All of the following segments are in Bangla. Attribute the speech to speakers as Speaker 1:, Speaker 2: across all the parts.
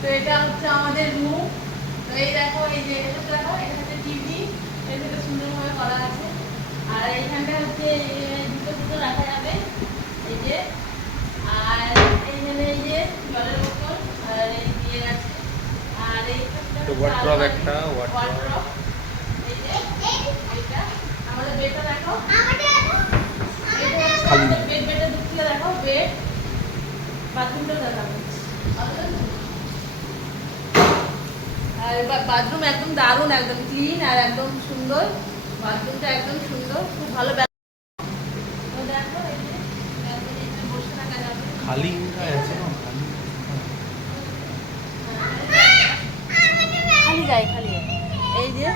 Speaker 1: তো এটা হচ্ছে আমাদের রুম তো এই দেখো এই যে এটা দেখো এটা হচ্ছে টিভি এটা সুন্দরভাবে করা আছে। আর এইখানটা হচ্ছে দুটো দুটো রাখা যাবে এই যে। আর এইখানে এই যে জলের বোতল আর এই দিয়ে আছে। আর এই
Speaker 2: একটা, wardrobe।
Speaker 1: এই যে এইটা। আমাদের বেডটা দেখো।
Speaker 2: খালি।
Speaker 1: বেড থেকে দেখো বেড বাথরুমটা দেখাবো আর বাথরুম একদম দারুণ একদম ক্লিন আর একদম সুন্দর। বাথরুমটা একদম সুন্দর খুব ভালো
Speaker 2: খালি আছে? খালি
Speaker 1: খালি গায়ে খালি এই যে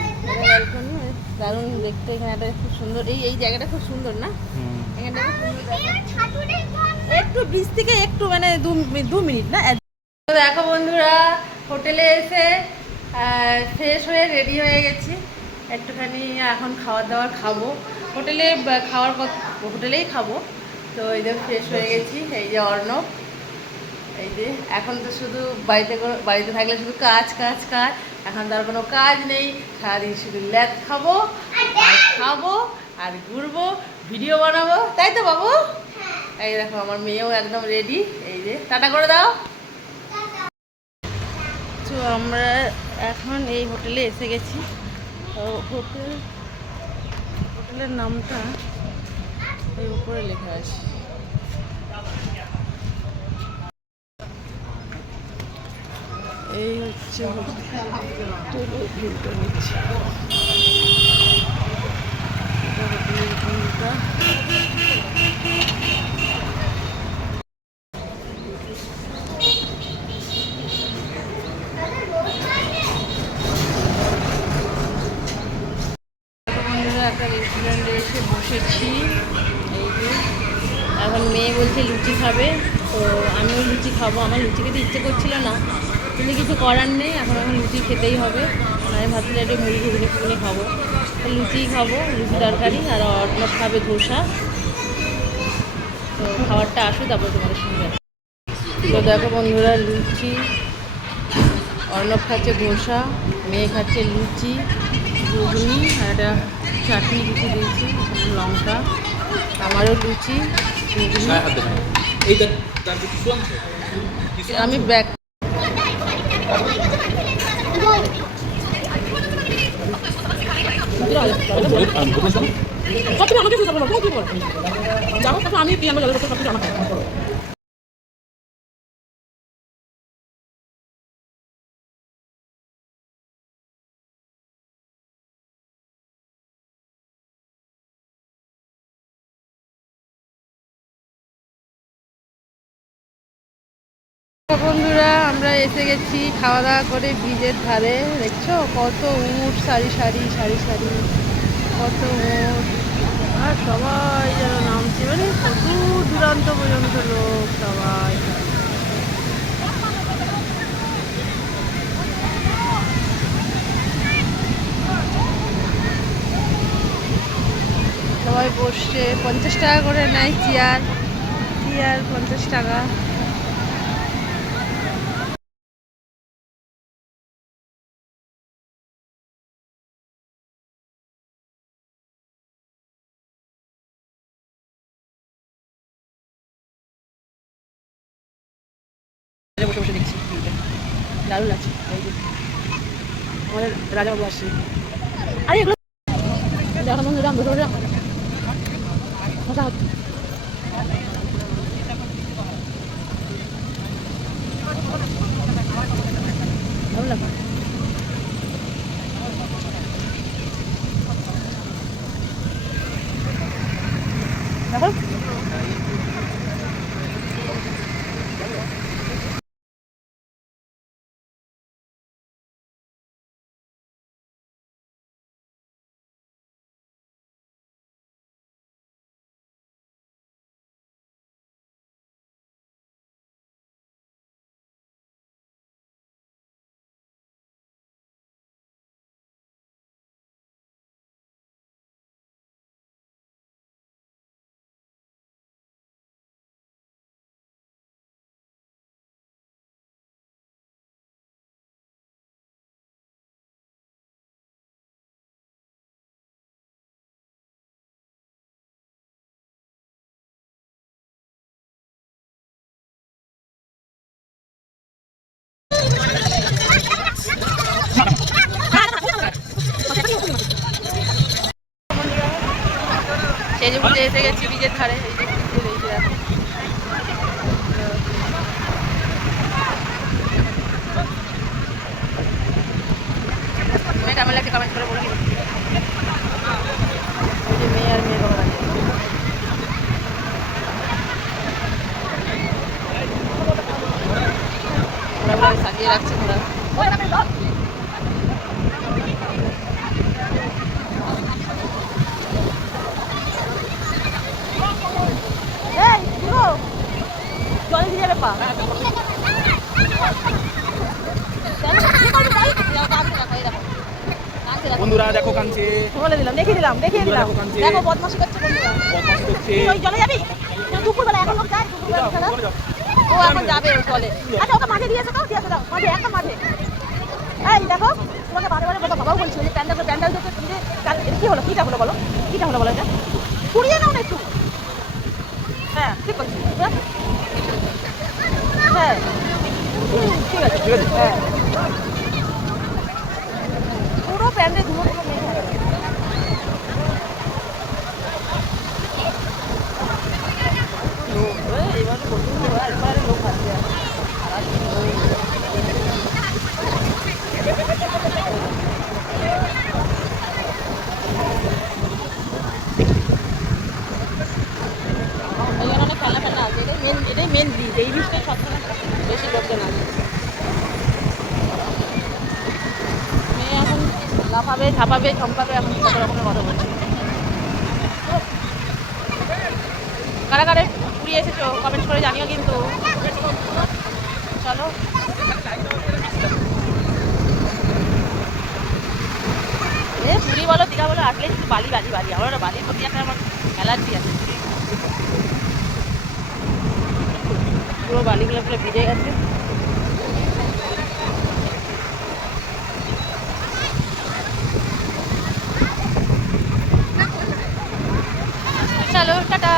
Speaker 1: দারুণ দেখতে এখানে একটা খুব সুন্দর এই এই জায়গাটা খুব সুন্দর না। একটু বিচ থেকে একটু মানে দু মিনিট না? দেখো বন্ধুরা হোটেলে এসে ফ্রেশ হয়ে রেডি হয়ে গেছি। একটুখানি এখন খাবার দাবার খাব। হোটেলে খাওয়ার কত- হোটেলেই খাব। তো এই যে ফ্রেশ হয়ে গেছি। এই যে অর্ণব। এই যে এখন তো শুধু বাড়িতে বাড়িতে থাকলে শুধু কাজ কাজ কাজ। এখন তার কোনো কাজ নেই। সারাদিন শুধু ল্যাদ খাব আর খাব আর ঘুরবো ভিডিও বানাবো। তাই তো বাবু? এই দেখো আমার মেয়েও একদম রেডি এই যে টাটা করে দাও। তো আমরা এখন এই হোটেলে এসে গেছি। হোটেল, হোটেলের নামটা এই উপরে লেখা আছে। এই হচ্ছে হোটেল ভিউটা নিচ্ছে এটা হোটেলের ভিউটা বন্ধুরা একটা রেস্টুরেন্টে এসে বসেছি এই যে এখন মেয়ে বলছে লুচি খাবে তো আমিও লুচি খাব। আমার লুচি খেতে ইচ্ছে করছিল না। কিন্তু কিছু করার নেই, এখন এখন লুচি খেতেই হবে। আমি ভাবছিলাম একটু মুড়ি ঘুগনি ফুগনি খাব। লুচি খাব, লুচি তরকারি আর অর্ণব খাবে ধোসা। তো খাবারটা আসুক তারপর তোমাদের সঙ্গে তো দেখো বন্ধুরা, লুচি। অর্ণব খাচ্ছে ধোসা, মেয়ে খাচ্ছে লুচি, ঘুগনি, আর একটা চাটনি কিছু দিয়েছি লঙ্কা। আমারও লুচি, ঘুগনি।
Speaker 2: হাতে নাই আমি পিয়ানো কিছু সব
Speaker 1: আমি ব্যাগ বন্ধুরা, আমরা এসে গেছি খাওয়া দাওয়া করে ব্রিজের ধারে। দেখছ? কত উঠ সারি সারি সারি সারি। কত উট। আর সবাই যেন নামছে। মানে কত দূরান্ত পর্যন্ত লোক সবাই। সবাই বসছে। পঞ্চাশ টাকা করে নেয় চেয়ার। চেয়ার পঞ্চাশ টাকা। বসে বসে দেখছি। দারুণ লাগছে আমাদের রাজা বাবু আসছে। আরে এগুলো দেখো বন্ধুরা বসে বসে। ভালো লাগছে। সেজে বুঝে এসে গেছি বীজের ধারে এই যে বীজের এই যে দেখো। মেয়ে কেমন লাগছে কমেন্ট করে বলবি ওই যে মেয়ে আর মেয়ে বাবা দাঁড়িয়ে আছে। ওরা ওরা সাজিয়ে রাখছে ওরা এই শুনো জলে যাবে পা।
Speaker 2: বন্ধুরা দেখো কাঁদছে
Speaker 1: বলে দিলাম দেখিয়ে দিলাম দেখিয়ে দিলাম।
Speaker 2: দেখো
Speaker 1: বদমাশি করছে বন্ধুরা।
Speaker 2: বদমাশি করছে।
Speaker 1: ওই জলে যাবি? দুপুরবেলা এখন লোক যায় দুপুরবেলা খেলা। ও এখন যাবে ওই জলে। আচ্ছা ওকে মাঠে দিয়েছে তো দিয়েছে দাও। মাঠে একটা মাঠে। এই দেখো তোমাকে বারে বারে বাবা বাবাও বলছিল যে প্যান্ডেল প্যান্ডেল দেখে তুমি যে কি হলো কিটা হলো বলো? কিটা হলো বলো এটা? পুড়িয়ে নাও না একটু। হ্যাঁ ঠিক বলছি। হ্যাঁ। ঠিক আছে
Speaker 2: ঠিক আছে।
Speaker 1: হ্যাঁ। পুরো প্যান্ডে ধুলো ধুলো মেঘ আছে লোক এই, এবার তো প্রচুর লোক, আর এবারে লোক আছে আর। এখানে অনেক খেলনা ফেলনা আছে এটাই মেন এটাই মেন ব্রিজ এই ব্রিজটাই সবসময় বেশি লোকজন লাফাবে, ঝাপাবে, চমকাবে, এখন কত রকমের কথা বলছে। কারা কারা পুরী এসেছ? কমেন্ট করে জানিও কিন্তু। চলো। পুরী বলো দীঘা বলো আসলে শুধু বালি বালি বালি। আমার বালির প্রতি একটা আমার অ্যালার্জি আছে। পুরো বালিগুলো পুরো ভিজে গেছে। চলো টাটা।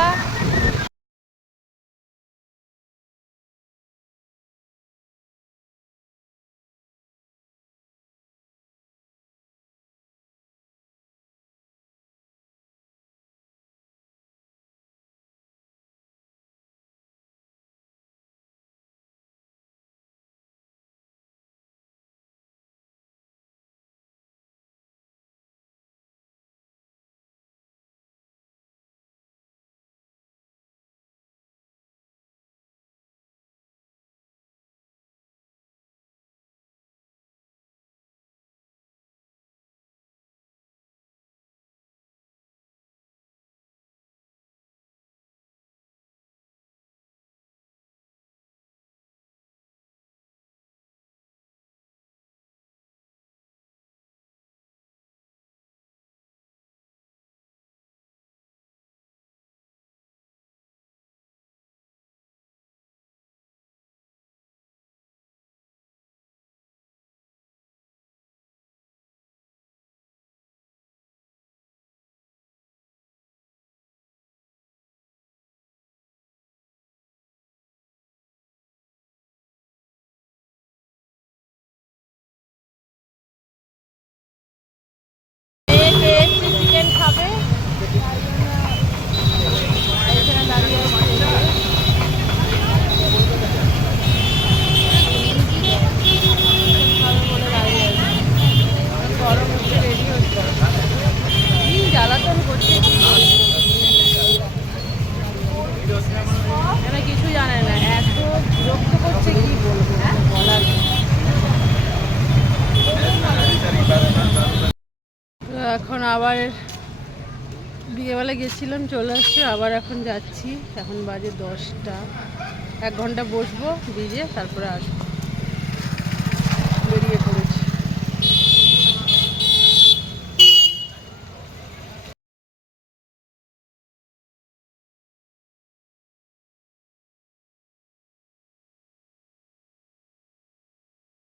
Speaker 1: কিছু জানে না, এত করছে কি বলার এখন আবার বিকেবেলা গেছিলাম, চলে আসছি, আবার এখন যাচ্ছি। এখন বাজে দশটা। এক ঘণ্টা বসবো, ভিজে, তারপরে আসব।